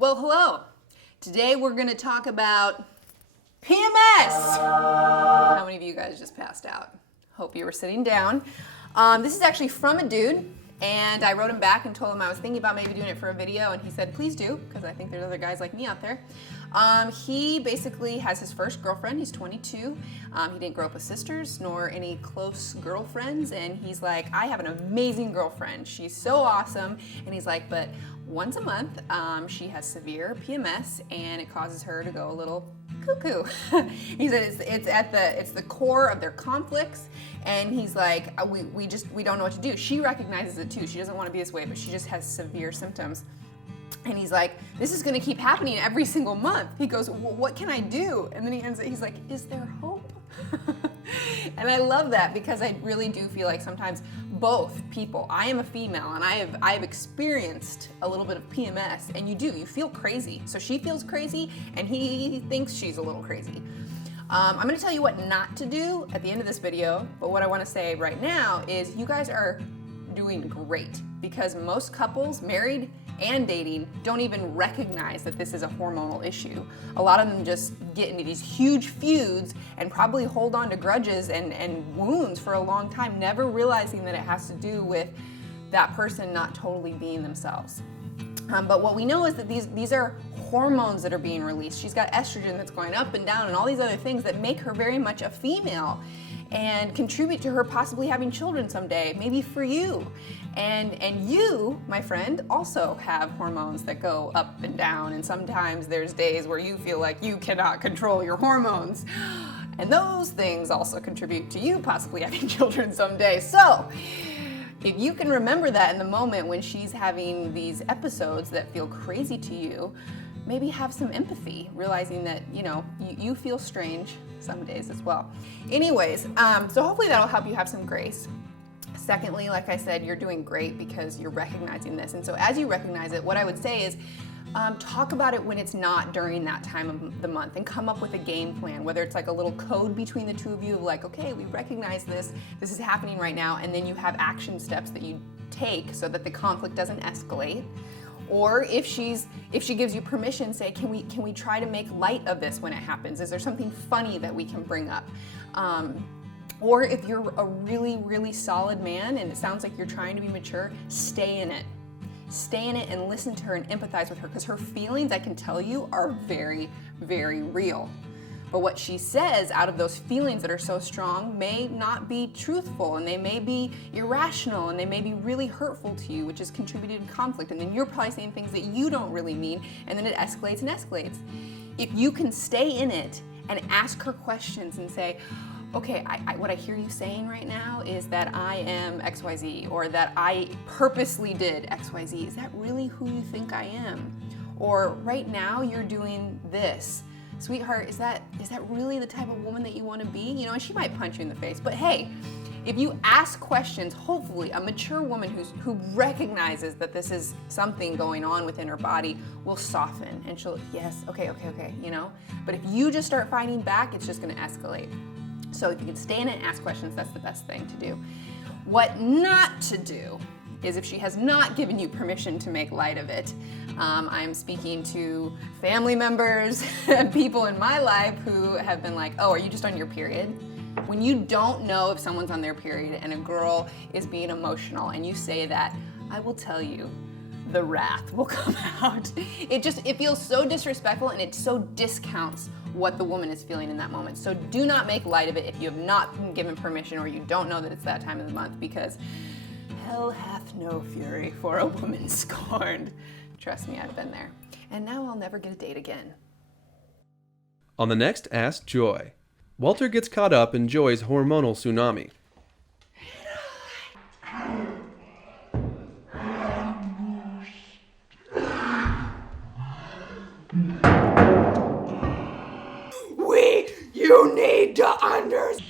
Well, hello. Today we're going to talk about PMS. How many of you guys just passed out? Hope you were sitting down. This is actually from a dude, and I wrote him back and told him I was thinking about maybe doing it for a video, and he said, please do, because I think there's other guys like me out there. He basically has his first girlfriend. He's 22. He didn't grow up with sisters nor any close girlfriends, and he's like, I have an amazing girlfriend. She's so awesome. And he's like, but once a month, she has severe PMS, and it causes her to go a little cuckoo. He said it's the core of their conflicts, and he's like, we don't know what to do. She recognizes it too. She doesn't want to be this way, but she just has severe symptoms. And he's like, this is going to keep happening every single month. He goes, well, what can I do? And then he's like, is there hope? And I love that, because I really do feel like sometimes both people, I am a female and I have experienced a little bit of PMS, and you feel crazy. So she feels crazy and he thinks she's a little crazy. I'm going to tell you what not to do at the end of this video, but what I want to say right now is you guys are doing great, because most couples, married and dating, don't even recognize that this is a hormonal issue. A lot of them just get into these huge feuds and probably hold on to grudges and wounds for a long time, never realizing that it has to do with that person not totally being themselves. But what we know is that these are hormones that are being released. She's got estrogen that's going up and down and all these other things that make her very much a female and contribute to her possibly having children someday, maybe for you. And you, my friend, also have hormones that go up and down, and sometimes there's days where you feel like you cannot control your hormones. And those things also contribute to you possibly having children someday. So, if you can remember that in the moment when she's having these episodes that feel crazy to you, maybe have some empathy, realizing that, you feel strange some days as well. Anyways, so hopefully that'll help you have some grace. Secondly, like I said, you're doing great because you're recognizing this. And so as you recognize it, what I would say is talk about it when it's not during that time of the month, and come up with a game plan, whether it's like a little code between the two of you of like, okay, we recognize this is happening right now, and then you have action steps that you take so that the conflict doesn't escalate. Or if she gives you permission, say, can we try to make light of this when it happens? Is there something funny that we can bring up? Or if you're a really, really solid man and it sounds like you're trying to be mature, stay in it. Stay in it and listen to her and empathize with her, because her feelings, I can tell you, are very, very real. But what she says out of those feelings that are so strong may not be truthful, and they may be irrational, and they may be really hurtful to you, which has contributed to conflict. And then you're probably saying things that you don't really mean, and then it escalates and escalates. If you can stay in it and ask her questions and say, okay, what I hear you saying right now is that I am XYZ, or that I purposely did XYZ. Is that really who you think I am? Or right now you're doing this. Sweetheart, is that really the type of woman that you want to be? And she might punch you in the face, but hey, if you ask questions, hopefully a mature woman who recognizes that this is something going on within her body will soften, and she'll, yes, okay, But if you just start fighting back, it's just going to escalate. So if you can stay in it and ask questions, that's the best thing to do. What not to do is if she has not given you permission to make light of it. I'm speaking to family members and people in my life who have been like, oh, are you just on your period? When you don't know if someone's on their period and a girl is being emotional and you say that, I will tell you, the wrath will come out. It feels so disrespectful, and it so discounts what the woman is feeling in that moment. So do not make light of it if you have not been given permission, or you don't know that it's that time of the month, because hell hath no fury for a woman scorned. Trust me, I've been there. And now I'll never get a date again. On the next Ask Joy, Walter gets caught up in Joy's hormonal tsunami. You need to understand.